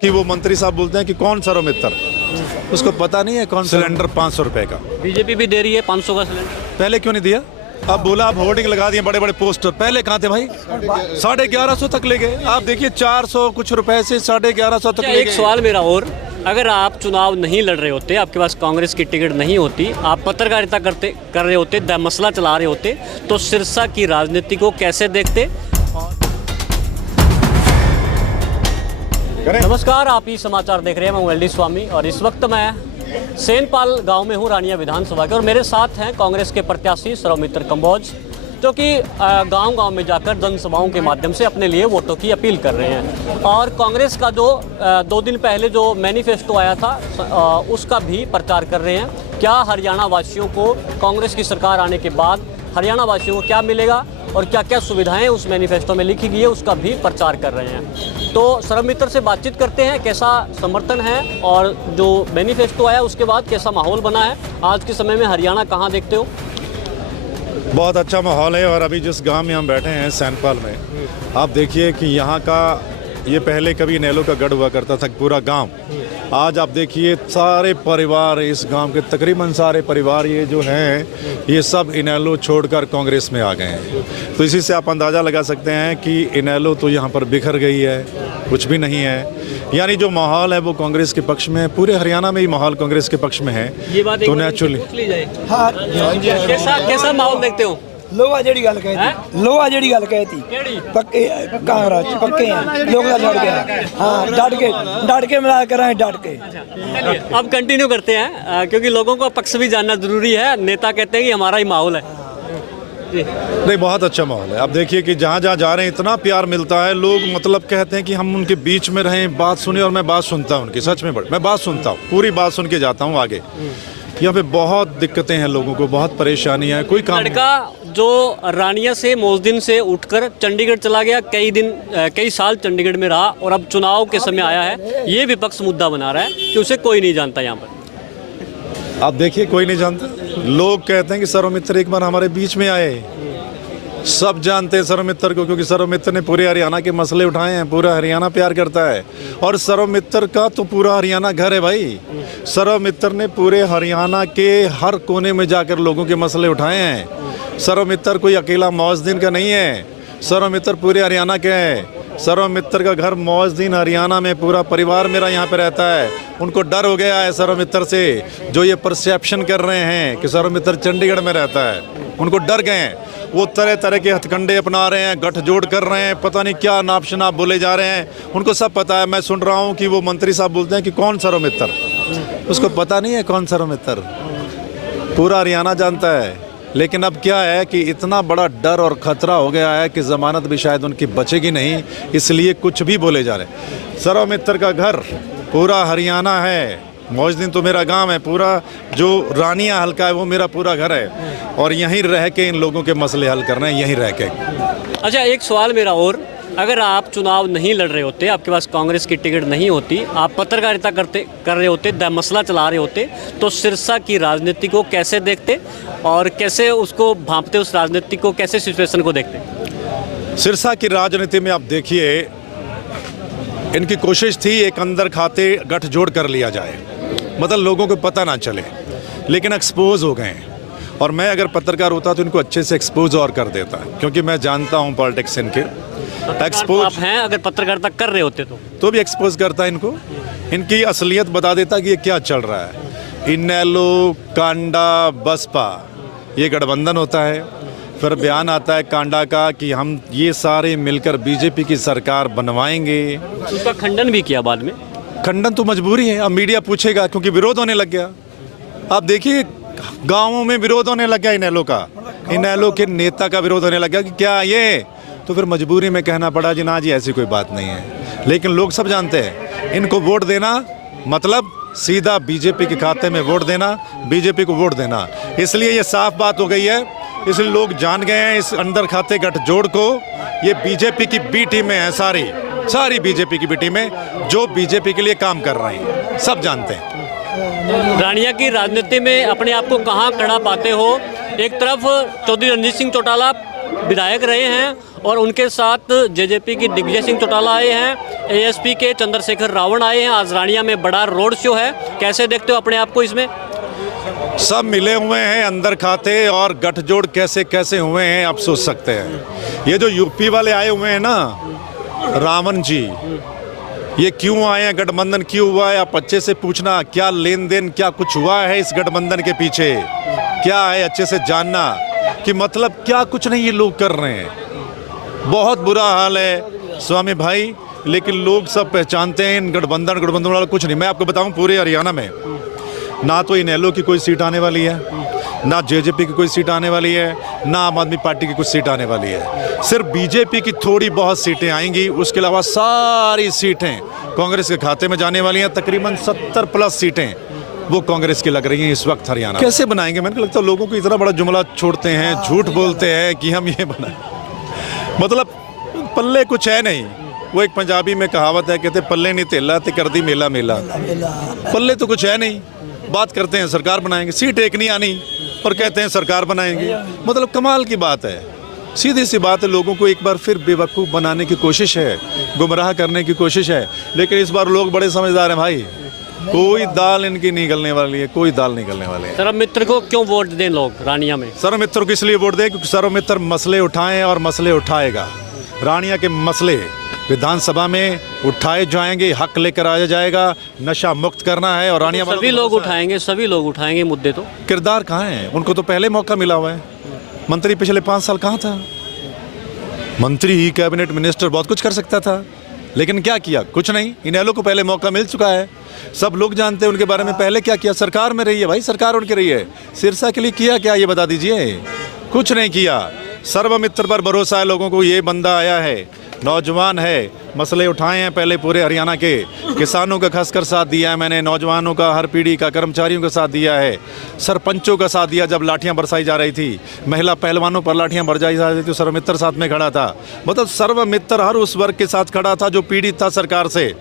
कि वो मंत्री साहब बोलते हैं कि कौन सरो मित्र, उसको पता नहीं है कौन सिलेंडर 500 रुपए का। बीजेपी भी दे रही है 500 का सिलेंडर। पहले क्यों नहीं दिया? अब बोला आप होर्डिंग लगा दिए बड़े बड़े पोस्टर, पहले कहाँ थे भाई? 1150 तक ले गए। आप देखिए 400 कुछ रुपए से 1150 तक ले एक गए। सवाल मेरा और, अगर आप चुनाव नहीं लड़ रहे होते, आपके पास कांग्रेस की टिकट नहीं होती, आप पत्रकारिता कर रहे होते, मसला चला रहे होते, तो सिरसा की राजनीति को कैसे देखते? नमस्कार, आप ही समाचार देख रहे हैं। मैं हूं एल डी स्वामी और इस वक्त मैं सेनपाल गांव में हूं, रानिया विधानसभा के, और मेरे साथ हैं कांग्रेस के प्रत्याशी सौमित्र कंबोज, जो कि गांव-गांव में जाकर जनसभाओं के माध्यम से अपने लिए वोटों की अपील कर रहे हैं। और कांग्रेस का जो 2 दिन पहले जो मैनिफेस्टो आया था उसका भी प्रचार कर रहे हैं। क्या हरियाणा वासियों को कांग्रेस की सरकार आने के बाद हरियाणा वासियों को क्या मिलेगा और क्या क्या सुविधाएं उस मैनिफेस्टो में लिखी गई है, उसका भी प्रचार कर रहे हैं। तो सौमित्र से बातचीत करते हैं, कैसा समर्थन है और जो मैनिफेस्टो आया उसके बाद कैसा माहौल बना है। आज के समय में हरियाणा कहाँ देखते हो? बहुत अच्छा माहौल है। और अभी जिस गांव में हम बैठे हैं सैनपाल में, आप देखिए कि यहाँ का, ये पहले कभी इनेलो का गढ़ हुआ करता था पूरा गांव। आज आप देखिए सारे परिवार, इस गांव के तकरीबन सारे परिवार ये जो हैं, ये सब इनेलो छोड़कर कांग्रेस में आ गए हैं। तो इसी से आप अंदाज़ा लगा सकते हैं कि इनेलो तो यहाँ पर बिखर गई है, कुछ भी नहीं है। यानी जो माहौल है वो कांग्रेस के पक्ष में है, पूरे हरियाणा में ही माहौल कांग्रेस के पक्ष में है। ये बात तो नेचुरली हाँ, कैसा माहौल देखते हो? लोहा जेड़ी गल कहती, लोहा जेड़ी गल कहती, पक्के कांग्रेस पक्के हैं लोग, डट गए। हाँ, डट के मिला कर आए, डट के। अब कंटिन्यू करते हैं क्योंकि लोगों का पक्ष भी जानना जरूरी है। नेता कहते हैं कि हमारा ही माहौल है। नहीं, बहुत अच्छा माहौल है। आप देखिए कि जहाँ जहाँ जा रहे हैं इतना प्यार मिलता है। लोग मतलब कहते हैं कि हम उनके बीच में रहें, बात सुने। और मैं बात सुनता हूँ उनकी, सच में मैं बात सुनता हूँ, पूरी बात सुन के जाता हूँ आगे। यहाँ पे बहुत दिक्कतें हैं, लोगों को बहुत परेशानी है, कोई काम नहीं। लड़का जो रानिया से मोजदिन से उठकर चंडीगढ़ चला गया, कई साल चंडीगढ़ में रहा और अब चुनाव के समय आया है, ये विपक्ष मुद्दा बना रहा है कि उसे कोई नहीं जानता यहाँ पर। आप देखिए कोई नहीं जानता। लोग कहते हैं कि सौमित्र एक बार हमारे बीच में आए। सब जानते हैं सौमित्र को, क्योंकि सौमित्र ने पूरे हरियाणा के मसले उठाए हैं। पूरा हरियाणा प्यार करता है और सौमित्र का तो पूरा हरियाणा घर है भाई। सौमित्र ने पूरे हरियाणा के हर कोने में जाकर लोगों के मसले उठाए हैं। सौमित्र कोई अकेला मौजदीन का नहीं है, सौमित्र पूरे हरियाणा के हैं। सौमित्र का घर मौजदीन हरियाणा में, पूरा परिवार मेरा यहाँ पे रहता है। उनको डर हो गया है सौमित्र से, जो ये परसेप्शन कर रहे हैं कि सौमित्र चंडीगढ़ में रहता है, उनको डर गए हैं। वो तरह तरह के हथकंडे अपना रहे हैं, गठजोड़ कर रहे हैं, पता नहीं क्या नाप शनाप बोले जा रहे हैं। उनको सब पता है। मैं सुन रहा हूँ कि वो मंत्री साहब बोलते हैं कि कौन सौमित्र, उसको पता नहीं है कौन सौमित्र, पूरा हरियाणा जानता है। लेकिन अब क्या है कि इतना बड़ा डर और ख़तरा हो गया है कि ज़मानत भी शायद उनकी बचेगी नहीं, इसलिए कुछ भी बोले जा रहे हैं। सौमित्र का घर पूरा हरियाणा है। मौजदीन तो मेरा गांव है, पूरा जो रानिया हल्का है वो मेरा पूरा घर है। और यहीं रह के इन लोगों के मसले हल करना है, यहीं रह के। अच्छा, एक सवाल मेरा और, अगर आप चुनाव नहीं लड़ रहे होते, आपके पास कांग्रेस की टिकट नहीं होती, आप पत्रकारिता कर रहे होते, मसला चला रहे होते, तो सिरसा की राजनीति को कैसे देखते और कैसे उसको भांपते, उस राजनीति को कैसे, सिचुएशन को देखते? सिरसा की राजनीति में आप देखिए, इनकी कोशिश थी एक अंदर खाते गठजोड़ कर लिया जाए, मतलब लोगों को पता ना चले, लेकिन एक्सपोज हो गए हैं। और मैं अगर पत्रकार होता तो इनको अच्छे से एक्सपोज और कर देता, क्योंकि मैं जानता हूँ पॉलिटिक्स इनके। एक्सपोज आप हैं, अगर पत्रकारिता कर रहे होते तो भी एक्सपोज करता इनको, इनकी असलियत बता देता कि ये क्या चल रहा है। इनेलो, कांडा, बसपा, ये गठबंधन होता है। फिर बयान आता है कांडा का कि हम ये सारे मिलकर बीजेपी की सरकार बनवाएंगे। उसका खंडन भी किया बाद में। खंडन तो मजबूरी है, अब मीडिया पूछेगा क्योंकि विरोध होने लग गया। आप देखिए गाँवों में विरोध होने लग गया इनेलो का, इनेलो के नेता का विरोध होने लग गया कि क्या ये, तो फिर मजबूरी में कहना पड़ा जी ना जी ऐसी कोई बात नहीं है। लेकिन लोग सब जानते हैं, इनको वोट देना मतलब सीधा बीजेपी के खाते में वोट देना, बीजेपी को वोट देना। इसलिए ये साफ बात हो गई है, इसलिए लोग जान गए हैं इस अंदर खाते गठजोड़ को। ये बीजेपी की बी टीमें हैं, सारी बीजेपी की बी टीमें जो बीजेपी के लिए काम कर रहे हैं, सब जानते हैं। रानिया की राजनीति में अपने आप को कहाँ खड़ा पाते हो? एक तरफ चौधरी रणजीत सिंह चौटाला विधायक रहे हैं और उनके साथ जेजेपी की दिग्विजय सिंह चौटाला आए हैं, एएसपी के चंद्रशेखर रावण आए हैं। आज रानिया में बड़ा रोड शो है, कैसे देखते हो अपने आप को इसमें? सब मिले हुए हैं अंदर खाते, और गठजोड़ कैसे कैसे हुए हैं आप सोच सकते हैं। ये जो यूपी वाले आए हुए हैं ना, रावण जी, ये क्यों आए हैं, गठबंधन क्यों हुआ है, आप अच्छे से पूछना, क्या लेन देन क्या कुछ हुआ है इस गठबंधन के पीछे, क्या है अच्छे से जानना कि मतलब क्या कुछ नहीं ये लोग कर रहे हैं। बहुत बुरा हाल है स्वामी भाई, लेकिन लोग सब पहचानते हैं इन गठबंधन वाला कुछ नहीं। मैं आपको बताऊं, पूरे हरियाणा में ना तो इनेलो की कोई सीट आने वाली है, ना जेजेपी की कोई सीट आने वाली है, ना आम आदमी पार्टी की कुछ सीट आने वाली है। सिर्फ बीजेपी की थोड़ी बहुत सीटें आएंगी, उसके अलावा सारी सीटें कांग्रेस के खाते में जाने वाली हैं। तकरीबन 70+ सीटें वो कांग्रेस की लग रही हैं इस वक्त हरियाणा। कैसे बनाएंगे? मैंने लगता है लोगों को इतना बड़ा जुमला छोड़ते हैं, झूठ बोलते हैं कि हम ये बनाए, मतलब पल्ले कुछ है नहीं। वो एक पंजाबी में कहावत है, कहते पल्ले नहीं तेला ते कर दी मेला मेला। पल्ले तो कुछ है नहीं, बात करते हैं सरकार बनाएंगे, सीट एक नहीं आनी और कहते हैं सरकार बनाएंगे। मतलब कमाल की बात है, सीधी सी बात है। लोगों को एक बार फिर बेवकूफ़ बनाने की कोशिश है, गुमराह करने की कोशिश है, लेकिन इस बार लोग बड़े समझदार हैं भाई। कोई दाल इनकी नहीं गलने वाली है, कोई दाल नहीं गलने वाली है। सर्वमित्र को क्यों वोट दें लोग रानिया में? सर्वमित्र को इसलिए वोट दें क्योंकि सर्वमित्र मसले उठाएं और मसले उठाएगा। रानिया के मसले विधानसभा में उठाए जाएंगे, हक लेकर आया जाएगा। नशा मुक्त करना है और रानिया सभी लोग उठाएंगे मुद्दे। तो किरदार कहाँ है? उनको तो पहले मौका मिला हुआ है। मंत्री पिछले 5 साल कहाँ था? मंत्री ही, कैबिनेट मिनिस्टर, बहुत कुछ कर सकता था, लेकिन क्या किया? कुछ नहीं। इनेलो को पहले मौका मिल चुका है, सब लोग जानते हैं उनके बारे में। पहले क्या किया? सरकार में रही है भाई, सरकार उनकी रही है। सिरसा के लिए किया क्या ये बता दीजिए? कुछ नहीं किया। सर्वमित्र पर भरोसा है लोगों को। ये बंदा आया है, नौजवान है, मसले उठाए हैं पहले पूरे हरियाणा के। किसानों का खासकर साथ दिया है मैंने, नौजवानों का, हर पीढ़ी का, कर्मचारियों का साथ दिया है, सरपंचों का साथ दिया जब लाठियां बरसाई जा रही थी, महिला पहलवानों पर लाठियां बरसाई जा रही थी, सर्वमित्र साथ में खड़ा था। मतलब सर्वमित्र हर उस वर्ग के साथ खड़ा था जो पीड़ित था सरकार से।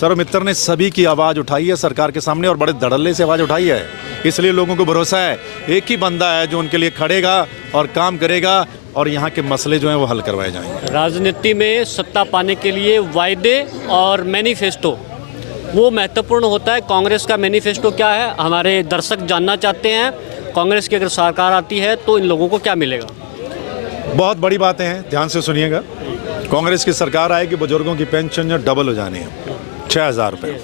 सर्वमित्र ने सभी की आवाज़ उठाई है सरकार के सामने, और बड़े धड़ल्ले से आवाज़ उठाई है। इसलिए लोगों को भरोसा है एक ही बंदा है जो उनके लिए खड़ेगा और काम करेगा, और यहाँ के मसले जो हैं वो हल करवाए जाएंगे। राजनीति में सत्ता पाने के लिए वायदे और मैनिफेस्टो वो महत्वपूर्ण होता है। कांग्रेस का मैनिफेस्टो क्या है, हमारे दर्शक जानना चाहते हैं। कांग्रेस की अगर सरकार आती है तो इन लोगों को क्या मिलेगा? बहुत बड़ी बातें हैं, ध्यान से सुनिएगा। कांग्रेस की सरकार आएगी, बुजुर्गों की पेंशन जो डबल हो जानी है, 6,000 रुपये।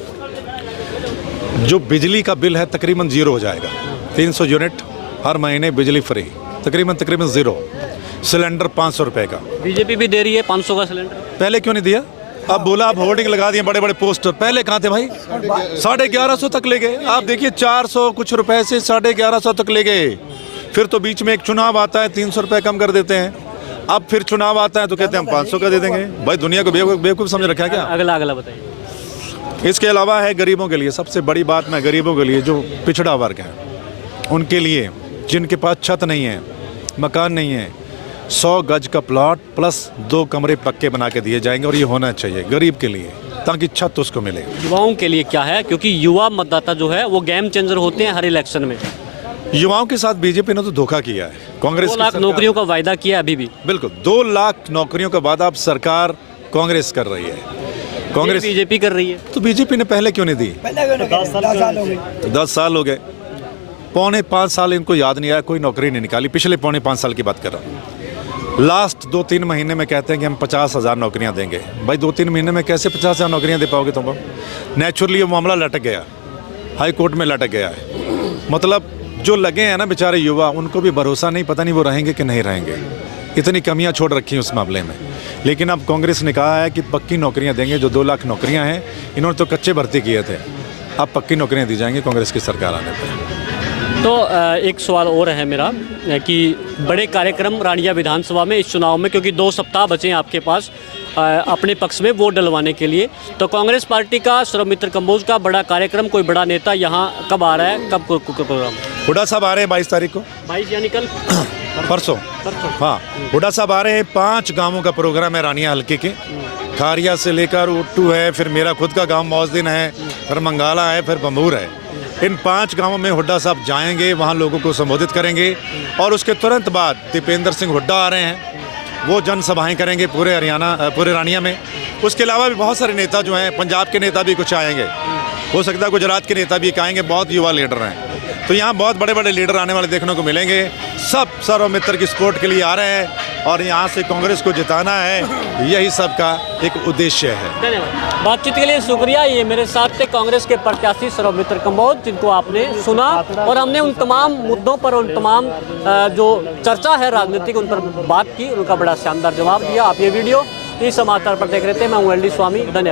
जो बिजली का बिल है तकरीबन 0 हो जाएगा। 300 यूनिट हर महीने बिजली फ्री, तकरीबन 0। सिलेंडर 500 रुपये का बीजेपी भी दे रही है 500 का सिलेंडर। पहले क्यों नहीं दिया? अब बोला, आप होर्डिंग लगा दिए बड़े बड़े पोस्टर, पहले कहाँ थे भाई? 1150 तक ले गए। आप देखिए 400 कुछ रुपए से 1150 तक ले गए। फिर तो बीच में एक चुनाव आता है, 300 रुपये कम कर देते हैं। अब फिर चुनाव आता है तो कहते हैं हम 500 का दे देंगे। भाई दुनिया को बेवकूफ़ समझ रखा है क्या? अगला बताइए। इसके अलावा है गरीबों के लिए, सबसे बड़ी बात मैं गरीबों के लिए, जो पिछड़ा वर्ग है उनके लिए, जिनके पास छत नहीं है, मकान नहीं है, 100 गज का प्लॉट प्लस 2 कमरे पक्के बना के दिए जाएंगे। और ये होना चाहिए गरीब के लिए, ताकि छत उसको मिले। युवाओं के लिए क्या है, क्योंकि युवा मतदाता जो है वो गेम चेंजर होते हैं हर इलेक्शन में। युवाओं के साथ बीजेपी ने तो धोखा किया है। कांग्रेस 2 लाख नौकरियों का वायदा किया अभी भी। बिल्कुल 2 लाख नौकरियों का वादा अब सरकार कांग्रेस कर रही है। कांग्रेस बीजेपी कर रही है, तो बीजेपी ने पहले क्यों नहीं दी? 10 साल हो गए, पौने 5 साल इनको याद नहीं आया, कोई नौकरी नहीं निकाली। पिछले पौने 5 साल की बात कर रहा हूँ। लास्ट 2-3 महीने में कहते हैं कि हम 50,000 नौकरियां देंगे। भाई 2-3 महीने में कैसे 50,000 नौकरियां दे पाओगे तुम? नेचुरली वो मामला लटक गया, हाई कोर्ट में लटक गया है। मतलब जो लगे हैं ना बेचारे युवा, उनको भी भरोसा नहीं, पता नहीं वो रहेंगे कि नहीं रहेंगे। इतनी कमियां छोड़ रखी हैं उस मामले में। लेकिन अब कांग्रेस ने कहा है कि पक्की नौकरियां देंगे। जो 2 लाख नौकरियां हैं, इन्होंने तो कच्चे भर्ती किए थे, अब पक्की नौकरियां दी जाएंगी कांग्रेस की सरकार आने पर। तो एक सवाल और है मेरा कि बड़े कार्यक्रम रानिया विधानसभा में इस चुनाव में, क्योंकि 2 सप्ताह बचे हैं आपके पास अपने पक्ष में वोट डलवाने के लिए, तो कांग्रेस पार्टी का, सर्वमित्र कंबोज का बड़ा कार्यक्रम, कोई बड़ा नेता यहाँ कब आ रहा है, कब प्रोग्राम? हुड्डा साहब आ रहे हैं 22 तारीख को। 22 यानी कल, परसों। हाँ, हुड्डा साहब आ रहे हैं। 5 गांवों का प्रोग्राम है रानिया हल्के के। खारिया से लेकर उट्टू है, फिर मेरा खुद का गांव मौजदिन है, फिर मंगाला है, फिर बम्बूर है। इन 5 गांवों में हुड्डा साहब जाएंगे, वहां लोगों को संबोधित करेंगे। और उसके तुरंत बाद दीपेंद्र सिंह हुड्डा आ रहे हैं, वो जनसभाएं करेंगे पूरे हरियाणा, पूरे रानिया में। उसके अलावा भी बहुत सारे नेता जो हैं, पंजाब के नेता भी कुछ आएंगे, हो सकता है गुजरात के नेता भी एक आएंगे, बहुत युवा लीडर हैं। तो यहाँ बहुत बड़े बड़े लीडर आने वाले देखने को मिलेंगे। सब सर्वमित्र की सपोर्ट के लिए आ रहे हैं और यहाँ से कांग्रेस को जिताना है, यही सबका एक उद्देश्य है। धन्यवाद। बातचीत के लिए शुक्रिया। ये मेरे साथ थे कांग्रेस के प्रत्याशी सर्वमित्र कंबोज, जिनको आपने सुना और हमने उन तमाम मुद्दों पर, उन तमाम जो चर्चा है राजनीतिक, उन पर बात की, उनका बड़ा शानदार जवाब दिया। आप ये वीडियो इस समाचार पर देख रहे थे। मैं हूँ LD स्वामी। धन्यवाद।